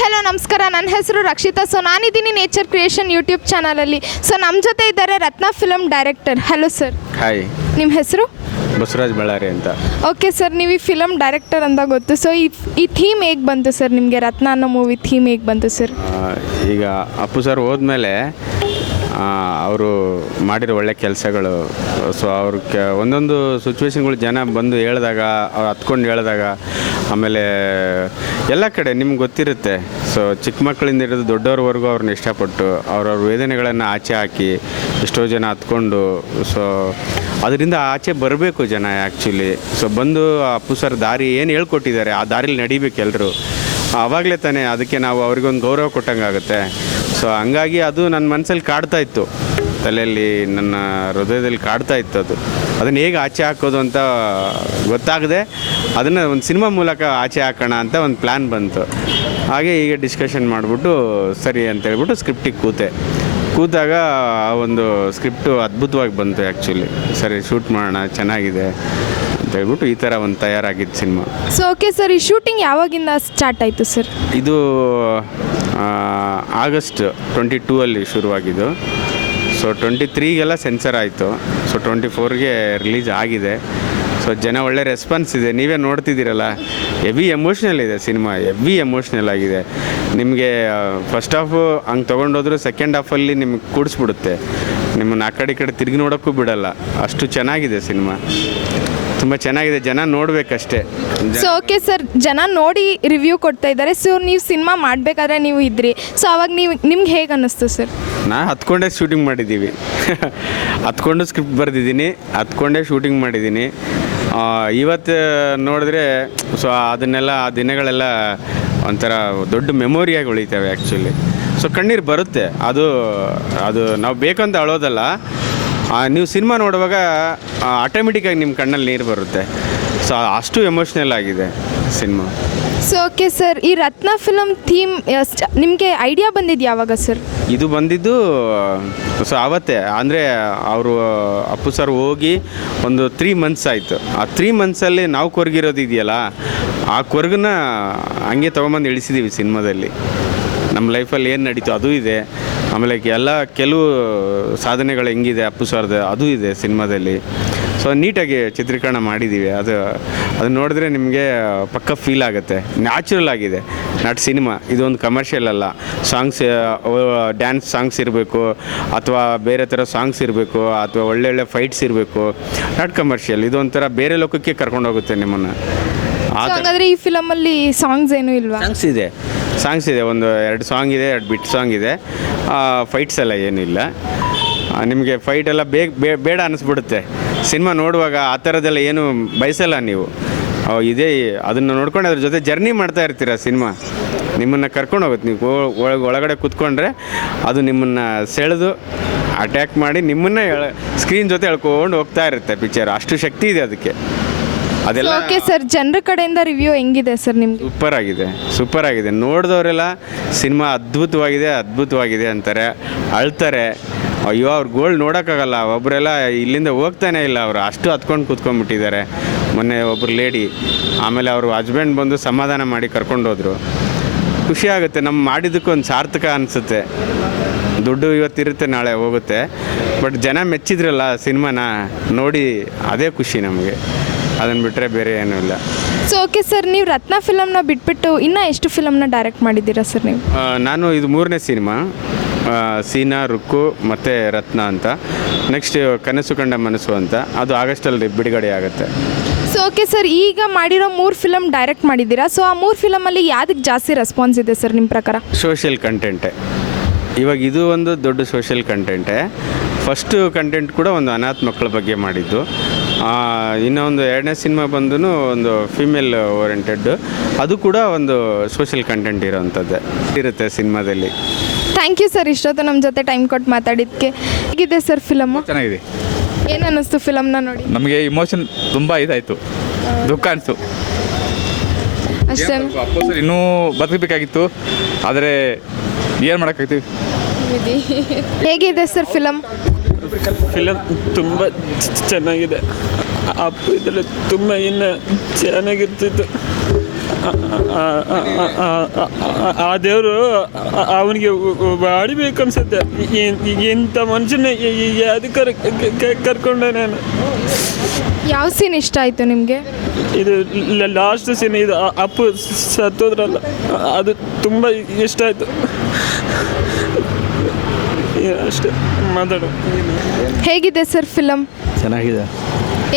Hello ನಮಸ್ಕಾರ. ನನ್ನ ಹೆಸರು ರಕ್ಷಿತಾ. ಸೊ ನಾನಿದ್ದೀನಿ ನೇಚರ್ ಕ್ರಿಯೇಷನ್ ಯೂಟ್ಯೂಬ್ ಚಾನಲಲ್ಲಿ. ಸೊ ನಮ್ಮ ಜೊತೆ ಇದ್ದಾರೆ Ratna film director. Hello sir. Hi, ನಿಮ್ಮ ಹೆಸರು? ಬಸವರಾಜ್ ಬಳ್ಳಾರಿ ಅಂತ. ಓಕೆ ಸರ್, ನೀವು ಈ ಫಿಲಮ್ ಡೈರೆಕ್ಟರ್ ಅಂತ ಗೊತ್ತು. ಸೊ ಈ ಥೀಮ್ ಹೇಗೆ ಬಂತು ಸರ್ ನಿಮಗೆ? ರತ್ನ ಅನ್ನೋ ಮೂವಿ ಥೀಮ್ ಹೇಗೆ ಬಂತು ಸರ್? ಈಗ ಅಪ್ಪು ಸರ್ ಹೋದ್ಮೇಲೆ ಅವರು ಮಾಡಿರೋ ಒಳ್ಳೆ ಕೆಲಸಗಳು, ಸೊ ಅವ್ರಿಗೆ ಒಂದೊಂದು ಸಿಚುವೇಶನ್ಗಳು ಜನ ಬಂದು ಹೇಳಿದಾಗ, ಅವ್ರು ಹತ್ಕೊಂಡು ಹೇಳಿದಾಗ, ಆಮೇಲೆ ಎಲ್ಲ ಕಡೆ ನಿಮ್ಗೆ ಗೊತ್ತಿರುತ್ತೆ. ಸೊ ಚಿಕ್ಕ ಮಕ್ಕಳಿಂದ ಹಿಡಿದು ದೊಡ್ಡವ್ರವರೆಗೂ ಅವ್ರನ್ನ ಇಷ್ಟಪಟ್ಟು ಅವ್ರವ್ರ ವೇದನೆಗಳನ್ನು ಆಚೆ ಹಾಕಿ ಎಷ್ಟೋ ಜನ ಹತ್ಕೊಂಡು, ಸೊ ಅದರಿಂದ ಆಚೆ ಬರಬೇಕು ಜನ ಆ್ಯಕ್ಚುಲಿ. ಸೊ ಬಂದು ಅಪ್ಪು ಸರ್ ದಾರಿ ಏನು ಹೇಳ್ಕೊಟ್ಟಿದ್ದಾರೆ ಆ ದಾರಿಲಿ ನಡಿಬೇಕು ಎಲ್ಲರೂ. ಆವಾಗಲೇ ತಾನೇ ಅದಕ್ಕೆ ನಾವು ಅವ್ರಿಗೊಂದು ಗೌರವ ಕೊಟ್ಟಂಗೆ ಆಗುತ್ತೆ. ಸೊ ಹಂಗಾಗಿ ಅದು ನನ್ನ ಮನಸ್ಸಲ್ಲಿ ಕಾಡ್ತಾ ಇತ್ತು, ತಲೆಯಲ್ಲಿ ನನ್ನ ಹೃದಯದಲ್ಲಿ ಕಾಡ್ತಾ ಇತ್ತು. ಅದನ್ನು ಹೇಗೆ ಆಚೆ ಹಾಕೋದು ಅಂತ ಗೊತ್ತಾಗದೆ ಅದನ್ನು ಒಂದು ಸಿನಿಮಾ ಮೂಲಕ ಆಚೆ ಹಾಕೋಣ ಅಂತ ಒಂದು ಪ್ಲ್ಯಾನ್ ಬಂತು. ಹಾಗೆ ಈಗ ಡಿಸ್ಕಷನ್ ಮಾಡಿಬಿಟ್ಟು ಸರಿ ಅಂತ ಹೇಳ್ಬಿಟ್ಟು ಸ್ಕ್ರಿಪ್ಟಿಗೆ ಕೂತಾಗ ಆ ಒಂದು ಸ್ಕ್ರಿಪ್ಟು ಅದ್ಭುತವಾಗಿ ಬಂತು ಆ್ಯಕ್ಚುಲಿ. ಸರಿ ಶೂಟ್ ಮಾಡೋಣ, ಚೆನ್ನಾಗಿದೆ ಅಂತ ಹೇಳ್ಬಿಟ್ಟು ಈ ಥರ ಒಂದು ತಯಾರಾಗಿದ್ದು ಸಿನಿಮಾ. ಸೊ ಓಕೆ ಸರ್, ಈ ಶೂಟಿಂಗ್ ಯಾವಾಗಿಂದ ಸ್ಟಾರ್ಟ್ ಆಯಿತು ಸರ್? ಇದು ಆಗಸ್ಟ್ 22 ಶುರುವಾಗಿದ್ದು. ಸೊ 23ಗೆಲ್ಲ ಸೆನ್ಸರ್ ಆಯಿತು. ಸೊ 24ಗೆ ರಿಲೀಸ್ ಆಗಿದೆ. ಸೊ ಜನ ಒಳ್ಳೆ ರೆಸ್ಪಾನ್ಸ್ ಇದೆ, ನೀವೇ ನೋಡ್ತಿದ್ದೀರಲ್ಲ. ಹೆವಿ ಎಮೋಷ್ನಲ್ ಇದೆ ಸಿನಿಮಾ, ಹೆವಿ ಎಮೋಷ್ನಲ್ ಆಗಿದೆ. ನಿಮಗೆ ಫಸ್ಟ್ ಹಾಫು ಹಂಗೆ ತೊಗೊಂಡೋದ್ರು ಸೆಕೆಂಡ್ ಹಾಫಲ್ಲಿ ನಿಮ್ಗೆ ಕೂಡಿಸ್ಬಿಡುತ್ತೆ, ನಿಮ್ಮನ್ನು ಆ ಕಡೆ ಈ ಕಡೆ ತಿರುಗಿ ನೋಡೋಕ್ಕೂ ಬಿಡಲ್ಲ. ಅಷ್ಟು ಚೆನ್ನಾಗಿದೆ ಸಿನಿಮಾ, ತುಂಬ ಚೆನ್ನಾಗಿದೆ. ಜನ ನೋಡಬೇಕಷ್ಟೇ. ಸೊ ಓಕೆ ಸರ್, ಜನ ನೋಡಿ ರಿವ್ಯೂ ಕೊಡ್ತಾ ಇದ್ದಾರೆ. ಸೊ ನೀವು ಸಿನಿಮಾ ಮಾಡಬೇಕಾದ್ರೆ ನೀವು ಇದ್ರಿ. ಸೊ ಅವಾಗ ನಿಮ್ಗೆ ಹೇಗೆ ಅನ್ನಿಸ್ತು ಸರ್? ನಾನು ಹತ್ಕೊಂಡೇ ಶೂಟಿಂಗ್ ಮಾಡಿದ್ದೀವಿ. ಹತ್ಕೊಂಡು ಸ್ಕ್ರಿಪ್ಟ್ ಬರೆದಿದ್ದೀನಿ, ಹತ್ಕೊಂಡೇ ಶೂಟಿಂಗ್ ಮಾಡಿದ್ದೀನಿ. ಇವತ್ತು ನೋಡಿದ್ರೆ ಸೊ ಅದನ್ನೆಲ್ಲ ಆ ದಿನಗಳೆಲ್ಲ ಒಂಥರ ದೊಡ್ಡ ಮೆಮೊರಿಯಾಗಿ ಉಳಿತವೆ ಆ್ಯಕ್ಚುಲಿ. ಸೊ ಕಣ್ಣೀರು ಬರುತ್ತೆ, ಅದು ನಾವು ಬೇಕಂತ ಅಳೋದಲ್ಲ. ನೀವು ಸಿನಿಮಾ ನೋಡುವಾಗ ಆಟೋಮೆಟಿಕ್ಕಾಗಿ ನಿಮ್ಮ ಕಣ್ಣಲ್ಲಿ ನೀರು ಬರುತ್ತೆ. ಸೊ ಅಷ್ಟು ಎಮೋಷ್ನಲ್ ಆಗಿದೆ ಸಿನಿಮಾ. ಸೊ ಓಕೆ ಸರ್, ಈ ರತ್ನ ಫಿಲಮ್ ಥೀಮ್ ನಿಮಗೆ ಐಡಿಯಾ ಬಂದಿದ್ದು ಯಾವಾಗ ಸರ್? ಇದು ಬಂದಿದ್ದು ಸೊ ಆವತ್ತೇ, ಅಂದರೆ ಅವರು ಅಪ್ಪು ಸರ್ ಹೋಗಿ ಒಂದು 3 ಮಂತ್ಸ್ ಆಯಿತು. ಆ 3 ಮಂತ್ಸಲ್ಲಿ ನಾವು ಕೊರಗಿರೋದು ಇದೆಯಲ್ಲ, ಆ ಕೊರಗನ್ನ ಹಂಗೆ ತೊಗೊಂಬಂದು ಇಳಿಸಿದ್ದೀವಿ ಸಿನಿಮಾದಲ್ಲಿ. ನಮ್ಮ ಲೈಫಲ್ಲಿ ಏನು ನಡೀತು ಅದು ಇದೆ, ಆಮೇಲೆ ಕೆಲವು ಸಾಧನೆಗಳು ಹೆಂಗಿದೆ ಅಪ್ಪು ಸರ್ದು ಅದು ಇದೆ ಸಿನಿಮಾದಲ್ಲಿ. ಸೊ ನೀಟಾಗಿ ಚಿತ್ರೀಕರಣ ಮಾಡಿದ್ದೀವಿ. ಅದು ನೋಡಿದ್ರೆ ನಿಮಗೆ ಪಕ್ಕ ಫೀಲ್ ಆಗುತ್ತೆ, ನ್ಯಾಚುರಲ್ ಆಗಿದೆ. ನಾಟ್ ಸಿನಿಮಾ ಇದೊಂದು ಕಮರ್ಷಿಯಲ್ ಅಲ್ಲ. ಸಾಂಗ್ಸ್, ಡ್ಯಾನ್ಸ್ ಸಾಂಗ್ಸ್ ಇರಬೇಕು ಅಥವಾ ಬೇರೆ ಥರ ಸಾಂಗ್ಸ್ ಇರಬೇಕು ಅಥವಾ ಒಳ್ಳೊಳ್ಳೆ ಫೈಟ್ಸ್ ಇರಬೇಕು. ನಾಟ್ ಕಮರ್ಷಿಯಲ್, ಇದೊಂಥರ ಬೇರೆ ಲೋಕಕ್ಕೆ ಕರ್ಕೊಂಡೋಗುತ್ತೆ ನಿಮ್ಮನ್ನು. ಹಾಗಾದರೆ ಈ ಫಿಲಮಲ್ಲಿ ಸಾಂಗ್ಸ್ ಏನೂ ಇಲ್ವಾ? ಸಾಂಗ್ಸ್ ಇದೆ, ಒಂದು 2 ಸಾಂಗ್ ಇದೆ, 2 ಬಿಟ್ ಸಾಂಗ್ ಇದೆ. ಫೈಟ್ಸ್ ಎಲ್ಲ ಏನಿಲ್ಲ. ನಿಮಗೆ ಫೈಟೆಲ್ಲ ಬೇಡ ಅನ್ನಿಸ್ಬಿಡುತ್ತೆ ಸಿನಿಮಾ ನೋಡುವಾಗ. ಆ ಥರದ್ದೆಲ್ಲ ಏನು ಬಯಸಲ್ಲ ನೀವು. ಇದೇ ಅದನ್ನು ನೋಡ್ಕೊಂಡು ಅದ್ರ ಜೊತೆ ಜರ್ನಿ ಮಾಡ್ತಾ ಇರ್ತೀರ. ಸಿನಿಮಾ ನಿಮ್ಮನ್ನು ಕರ್ಕೊಂಡು ಹೋಗುತ್ತೆ. ನೀವು ಒಳಗಡೆ ಕೂತ್ಕೊಂಡ್ರೆ ಅದು ನಿಮ್ಮನ್ನು ಸೆಳೆದು ಅಟ್ಯಾಕ್ ಮಾಡಿ ನಿಮ್ಮನ್ನು ಸ್ಕ್ರೀನ್ ಜೊತೆ ಎಳ್ಕೊಂಡು ಹೋಗ್ತಾ ಇರುತ್ತೆ ಪಿಕ್ಚರ್. ಅಷ್ಟು ಶಕ್ತಿ ಇದೆ ಅದಕ್ಕೆ. ಅದೆಲ್ಲ ಓಕೆ ಸರ್, ಜನರ ಕಡೆಯಿಂದ ರಿವ್ಯೂ ಹೆಂಗಿದೆ ಸರ್ ನಿಮ್ಗೆ? ಸೂಪರ್ ಆಗಿದೆ. ನೋಡಿದವರೆಲ್ಲ ಸಿನಿಮಾ ಅದ್ಭುತವಾಗಿದೆ ಅಂತಾರೆ, ಅಳ್ತಾರೆ. ಅಯ್ಯೋ ಅವ್ರ ಗೋಲ್ಡ್ ನೋಡೋಕ್ಕಾಗಲ್ಲ, ಒಬ್ಬರೆಲ್ಲ ಇಲ್ಲಿಂದ ಹೋಗ್ತಾನೆ ಇಲ್ಲ, ಅವರು ಅಷ್ಟು ಹತ್ಕೊಂಡು ಕೂತ್ಕೊಂಡ್ಬಿಟ್ಟಿದ್ದಾರೆ. ಮೊನ್ನೆ ಒಬ್ಬರು ಲೇಡಿ, ಆಮೇಲೆ ಅವರು ಹಸ್ಬೆಂಡ್ ಬಂದು ಸಮಾಧಾನ ಮಾಡಿ ಕರ್ಕೊಂಡೋದ್ರು. ಖುಷಿ ಆಗುತ್ತೆ, ನಮ್ಮ ಮಾಡಿದ್ದಕ್ಕೊಂದು ಸಾರ್ಥಕ ಅನಿಸುತ್ತೆ. ದುಡ್ಡು ಇವತ್ತಿರುತ್ತೆ, ನಾಳೆ ಹೋಗುತ್ತೆ, ಬಟ್ ಜನ ಮೆಚ್ಚಿದ್ರಲ್ಲ ಸಿನಿಮಾನ ನೋಡಿ, ಅದೇ ಖುಷಿ ನಮಗೆ. ಅದನ್ನು ಬಿಟ್ಟರೆ ಬೇರೆ ಏನೂ ಇಲ್ಲ. ಸೊ ಓಕೆ ಸರ್, ನೀವು ರತ್ನ ಫಿಲಮ್ನ ಬಿಟ್ಬಿಟ್ಟು ಇನ್ನೂ ಎಷ್ಟು ಫಿಲಮ್ನ ಡೈರೆಕ್ಟ್ ಮಾಡಿದ್ದೀರಾ ಸರ್ ನೀವು? ನಾನು ಇದು 3ನೇ ಸಿನಿಮಾ. ಸೀನಾ, ರುಕ್ಕು ಮತ್ತು ರತ್ನ ಅಂತ. ನೆಕ್ಸ್ಟ್ ಕನಸು ಕಂಡ ಮನಸ್ಸು ಅಂತ, ಅದು ಆಗಸ್ಟಲ್ಲಿ ಬಿಡುಗಡೆ ಆಗುತ್ತೆ. ಸೊ ಓಕೆ ಸರ್, ಈಗ ಮಾಡಿರೋ 3 ಫಿಲಮ್ ಡೈರೆಕ್ಟ್ ಮಾಡಿದ್ದೀರಾ. ಸೊ ಆ 3 ಫಿಲಮಲ್ಲಿ ಯಾವುದಕ್ಕೆ ಜಾಸ್ತಿ ರೆಸ್ಪಾನ್ಸ್ ಇದೆ ಸರ್ ನಿಮ್ಮ ಪ್ರಕಾರ? ಸೋಷಿಯಲ್ ಕಂಟೆಂಟೇ. ಇವಾಗ ಇದು ಒಂದು ದೊಡ್ಡ ಸೋಷಿಯಲ್ ಕಂಟೆಂಟೇ. ಫಸ್ಟು ಕಂಟೆಂಟ್ ಕೂಡ ಒಂದು ಅನಾಥ ಮಕ್ಕಳ ಬಗ್ಗೆ ಮಾಡಿದ್ದು. ಇನ್ನೂ ಒಂದು 2ನೇ ಸಿನಿಮಾ ಬಂದು ಒಂದು ಫಿಮೇಲ್ ಓರಿಯೆಂಟೆಡ್, ಅದು ಕೂಡ ಒಂದು ಸೋಷಿಯಲ್ ಕಂಟೆಂಟ್ ಇರೋವಂಥದ್ದೇ ಇರುತ್ತೆ ಸಿನಿಮಾದಲ್ಲಿ. ಥ್ಯಾಂಕ್ ಯು ಸರ್, ಇಷ್ಟೊತ್ತು ನಮ್ಮ ಜೊತೆ ಟೈಮ್ ಕೊಟ್ಟು ಮಾತಾಡಿದ್ದಕ್ಕೆ. ಹೇಗಿದೆ ಸರ್ ಫಿಲಮು? ಚೆನ್ನಾಗಿದೆ. ಏನು ಅನ್ನಿಸ್ತು ಫಿಲಮ್ನ ನೋಡಿ? ನಮಗೆ ಇಮೋಷನ್ ತುಂಬ ಇದಾಯಿತು, ದುಃಖ ಅನಿಸ್ತು ಅಷ್ಟೇ. ಅಪ್ಪು ಸರ್ ಇನ್ನೂ ಬದುಕಬೇಕಾಗಿತ್ತು, ಆದರೆ ಏನು ಮಾಡೋಕ್ಕಾಗ್ತೀವಿ. ಹೇಗಿದೆ ಸರ್ ಫಿಲಮ್? ತುಂಬ ಚೆನ್ನಾಗಿದೆ. ಅಪ್ಪು ಇದರಲ್ಲಿ ತುಂಬ ಇನ್ನು ಚೆನ್ನಾಗಿರ್ತಿತ್ತು. ಆ ದೇವರು ಅವನಿಗೆ ಹೊಡಿಬೇಕು ಅನ್ಸುತ್ತೆ. ಇಂಥ ಮನುಷ್ಯನ ಅದಕ್ಕೆ ಕರ್ಕೊಂಡೆ ನಾನು. ಯಾವ ಸೀನ್ ಇಷ್ಟ ಆಯಿತು ನಿಮಗೆ? ಇದು ಲಾಸ್ಟ್ ಸೀನ್, ಇದು ಅಪ್ಪು ಸತ್ತೋದ್ರಲ್ಲ, ಅದು ತುಂಬ ಇಷ್ಟ ಆಯಿತು. ಅಷ್ಟೇ ಮಾತಾಡು. ಹೇಗಿದೆ ಸರ್ ಫಿಲಮ್? ಚೆನ್ನಾಗಿದೆ.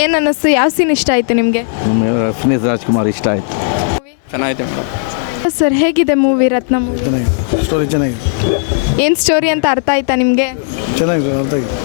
ಏನು ಅನ್ನಿಸ್ತು? ಯಾವ ಸೀನ್ ಇಷ್ಟ ಆಯಿತು ನಿಮಗೆ? ಪುನೀತ್ ರಾಜ್ಕುಮಾರ್ ಇಷ್ಟ ಆಯಿತು. ಚೆನ್ನಾಗಿದೆ ಮೇಡಮ್. ಸರ್ ಹೇಗಿದೆ ಮೂವಿ ರತ್ನ ಮೂವಿ? ಚೆನ್ನಾಗಿದೆ, ಸ್ಟೋರಿ ಚೆನ್ನಾಗಿದೆ. ಏನು ಸ್ಟೋರಿ ಅಂತ ಅರ್ಥ ಆಯ್ತಾ ನಿಮಗೆ? ಚೆನ್ನಾಗಿದೆ, ಅರ್ಥ ಆಗಿದೆ.